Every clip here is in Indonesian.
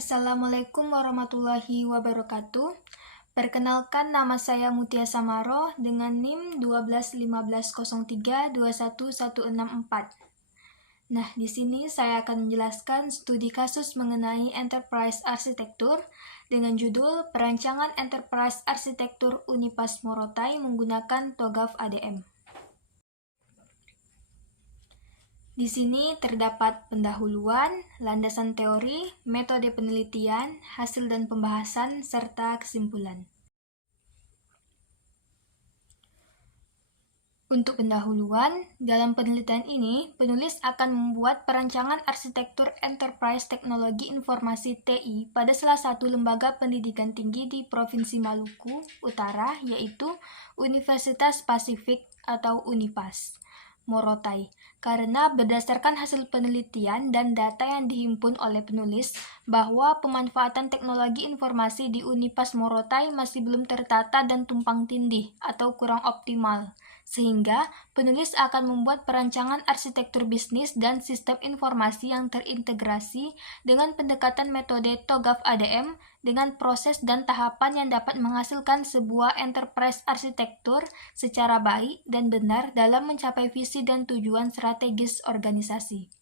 Assalamualaikum warahmatullahi wabarakatuh. Perkenalkan, nama saya Mutia Samaro dengan NIM 121503-21164. Nah, di sini saya akan menjelaskan studi kasus mengenai Enterprise Arsitektur dengan judul Perancangan Enterprise Arsitektur Unipas Morotai menggunakan TOGAF ADM. Di sini terdapat pendahuluan, landasan teori, metode penelitian, hasil dan pembahasan, serta kesimpulan. Untuk pendahuluan, dalam penelitian ini, penulis akan membuat perancangan arsitektur Enterprise Teknologi Informasi TI pada salah satu lembaga pendidikan tinggi di Provinsi Maluku Utara, yaitu Universitas Pasifik atau Unipas Morotai, karena berdasarkan hasil penelitian dan data yang dihimpun oleh penulis bahwa pemanfaatan teknologi informasi di Unipas Morotai masih belum tertata dan tumpang tindih atau kurang optimal, sehingga penulis akan membuat perancangan arsitektur bisnis dan sistem informasi yang terintegrasi dengan pendekatan metode TOGAF ADM dengan proses dan tahapan yang dapat menghasilkan sebuah enterprise arsitektur secara baik dan benar dalam mencapai visi dan tujuan strategis organisasi.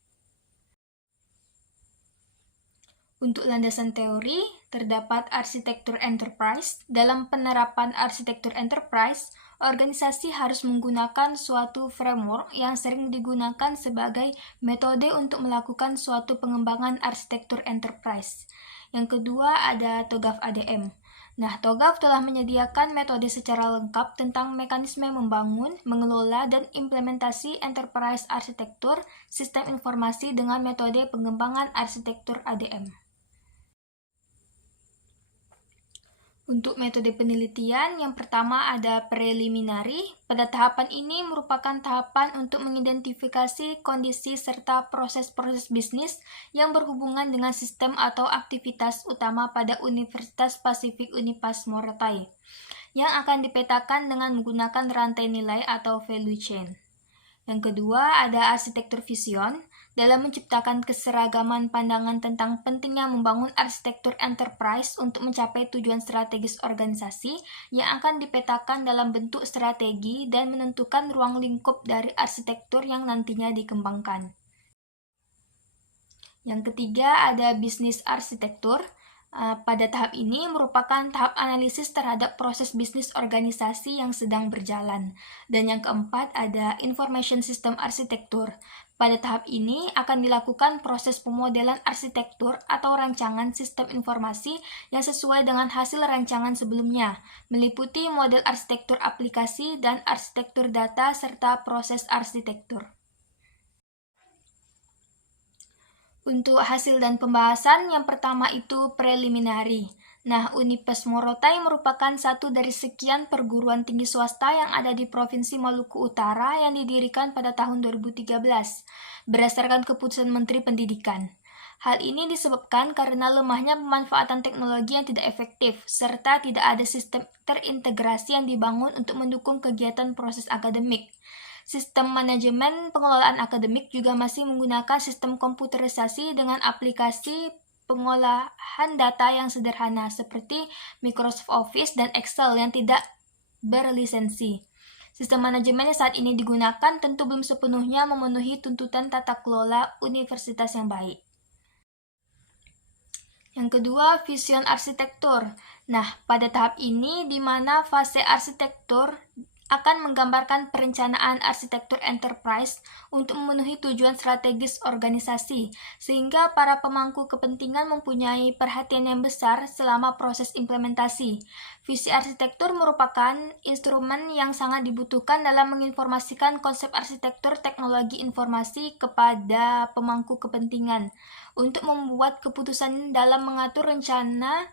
Untuk landasan teori, terdapat arsitektur enterprise. Dalam penerapan arsitektur enterprise, organisasi harus menggunakan suatu framework yang sering digunakan sebagai metode untuk melakukan suatu pengembangan arsitektur enterprise. Yang kedua ada TOGAF ADM. Nah, TOGAF telah menyediakan metode secara lengkap tentang mekanisme membangun, mengelola, dan implementasi enterprise arsitektur sistem informasi dengan metode pengembangan arsitektur ADM. Untuk metode penelitian, yang pertama ada preliminary. Pada tahapan ini merupakan tahapan untuk mengidentifikasi kondisi serta proses-proses bisnis yang berhubungan dengan sistem atau aktivitas utama pada Universitas Pasifik Unipas Morotai, yang akan dipetakan dengan menggunakan rantai nilai atau value chain. Yang kedua ada arsitektur vision. Dalam menciptakan keseragaman pandangan tentang pentingnya membangun arsitektur enterprise untuk mencapai tujuan strategis organisasi yang akan dipetakan dalam bentuk strategi dan menentukan ruang lingkup dari arsitektur yang nantinya dikembangkan. Yang ketiga ada bisnis arsitektur. Pada tahap ini merupakan tahap analisis terhadap proses bisnis organisasi yang sedang berjalan. Dan yang keempat ada information system arsitektur. Pada tahap ini akan dilakukan proses pemodelan arsitektur atau rancangan sistem informasi yang sesuai dengan hasil rancangan sebelumnya, meliputi model arsitektur aplikasi dan arsitektur data serta proses arsitektur. Untuk hasil dan pembahasan, yang pertama itu preliminary. Nah, Unipas Morotai merupakan satu dari sekian perguruan tinggi swasta yang ada di Provinsi Maluku Utara yang didirikan pada tahun 2013 berdasarkan keputusan Menteri Pendidikan. Hal ini disebabkan karena lemahnya pemanfaatan teknologi yang tidak efektif, serta tidak ada sistem terintegrasi yang dibangun untuk mendukung kegiatan proses akademik. Sistem manajemen pengelolaan akademik juga masih menggunakan sistem komputerisasi dengan aplikasi pengolahan data yang sederhana seperti Microsoft Office dan Excel yang tidak berlisensi. Sistem manajemen yang saat ini digunakan tentu belum sepenuhnya memenuhi tuntutan tata kelola universitas yang baik. Yang kedua, vision arsitektur. Nah, pada tahap ini di mana fase arsitektur akan menggambarkan perencanaan arsitektur enterprise untuk memenuhi tujuan strategis organisasi, sehingga para pemangku kepentingan mempunyai perhatian yang besar selama proses implementasi. Visi arsitektur merupakan instrumen yang sangat dibutuhkan dalam menginformasikan konsep arsitektur teknologi informasi kepada pemangku kepentingan untuk membuat keputusan dalam mengatur rencana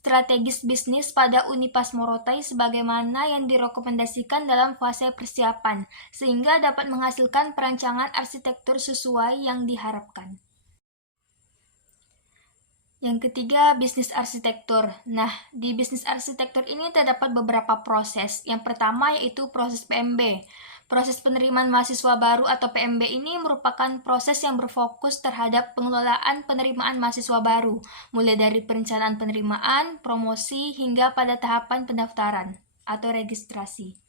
strategis bisnis pada Unipas Morotai sebagaimana yang direkomendasikan dalam fase persiapan, sehingga dapat menghasilkan perancangan arsitektur sesuai yang diharapkan. Yang ketiga, bisnis arsitektur. Nah, di bisnis arsitektur ini terdapat beberapa proses. Yang pertama yaitu proses PMB. Proses penerimaan mahasiswa baru atau PMB ini merupakan proses yang berfokus terhadap pengelolaan penerimaan mahasiswa baru, mulai dari perencanaan penerimaan, promosi, hingga pada tahapan pendaftaran atau registrasi.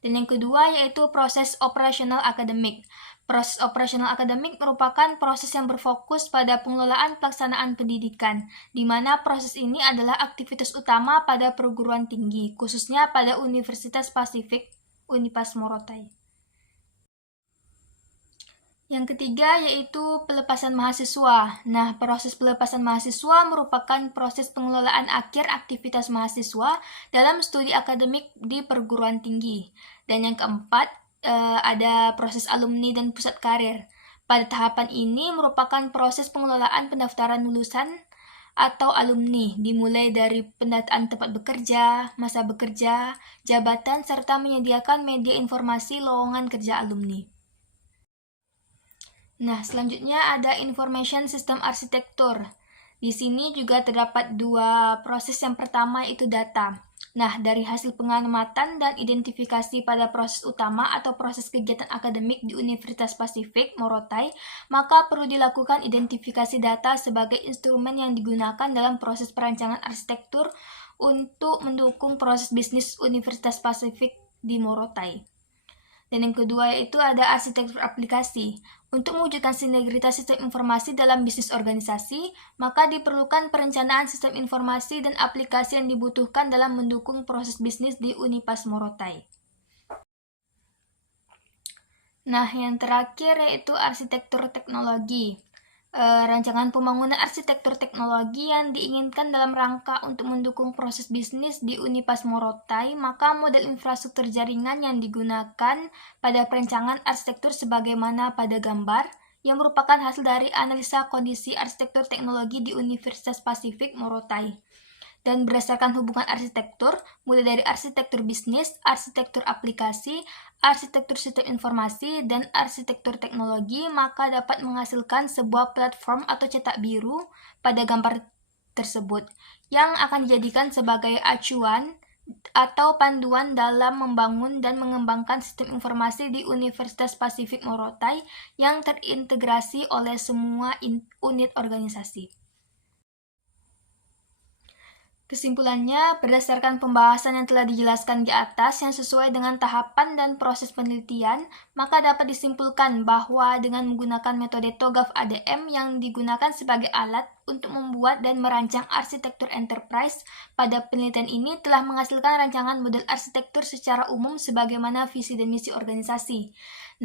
Dan yang kedua yaitu proses operasional akademik. Proses operasional akademik merupakan proses yang berfokus pada pengelolaan pelaksanaan pendidikan, di mana proses ini adalah aktivitas utama pada perguruan tinggi, khususnya pada Universitas Pasifik, Unipas Morotai. Yang ketiga yaitu pelepasan mahasiswa. Nah, proses pelepasan mahasiswa merupakan proses pengelolaan akhir aktivitas mahasiswa dalam studi akademik di perguruan tinggi. Dan yang keempat, ada proses alumni dan pusat karir. Pada tahapan ini merupakan proses pengelolaan pendaftaran lulusan atau alumni, dimulai dari pendataan tempat bekerja, masa bekerja, jabatan, serta menyediakan media informasi lowongan kerja alumni. Nah, selanjutnya ada Information System Architecture. Di sini juga terdapat dua proses. Yang pertama itu data. Nah, dari hasil pengamatan dan identifikasi pada proses utama atau proses kegiatan akademik di Universitas Pasifik, Morotai, maka perlu dilakukan identifikasi data sebagai instrumen yang digunakan dalam proses perancangan arsitektur untuk mendukung proses bisnis Universitas Pasifik di Morotai. Dan yang kedua yaitu ada arsitektur aplikasi. Untuk mewujudkan sinergitas sistem informasi dalam bisnis organisasi, maka diperlukan perencanaan sistem informasi dan aplikasi yang dibutuhkan dalam mendukung proses bisnis di Unipas Morotai. Nah, yang terakhir yaitu arsitektur teknologi. Rancangan pembangunan arsitektur teknologi yang diinginkan dalam rangka untuk mendukung proses bisnis di Unipas Morotai, maka model infrastruktur jaringan yang digunakan pada perencanaan arsitektur sebagaimana pada gambar, yang merupakan hasil dari analisa kondisi arsitektur teknologi di Universitas Pasifik Morotai. Dan berdasarkan hubungan arsitektur, mulai dari arsitektur bisnis, arsitektur aplikasi, arsitektur sistem informasi, dan arsitektur teknologi, maka dapat menghasilkan sebuah platform atau cetak biru pada gambar tersebut, yang akan dijadikan sebagai acuan atau panduan dalam membangun dan mengembangkan sistem informasi di Universitas Pasifik Morotai yang terintegrasi oleh semua unit organisasi. Kesimpulannya, berdasarkan pembahasan yang telah dijelaskan di atas yang sesuai dengan tahapan dan proses penelitian, maka dapat disimpulkan bahwa dengan menggunakan metode TOGAF ADM yang digunakan sebagai alat untuk membuat dan merancang arsitektur enterprise, pada penelitian ini telah menghasilkan rancangan model arsitektur secara umum sebagaimana visi dan misi organisasi.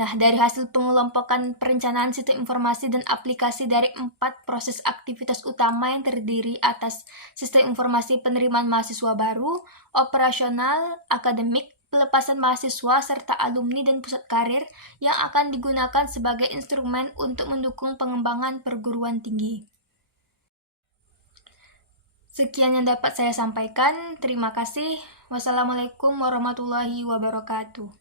Nah, dari hasil pengelompokan perencanaan sistem informasi dan aplikasi dari 4 proses aktivitas utama yang terdiri atas sistem informasi penerimaan mahasiswa baru, operasional, akademik, pelepasan mahasiswa, serta alumni dan pusat karir yang akan digunakan sebagai instrumen untuk mendukung pengembangan perguruan tinggi. Sekian yang dapat saya sampaikan. Terima kasih. Wassalamualaikum warahmatullahi wabarakatuh.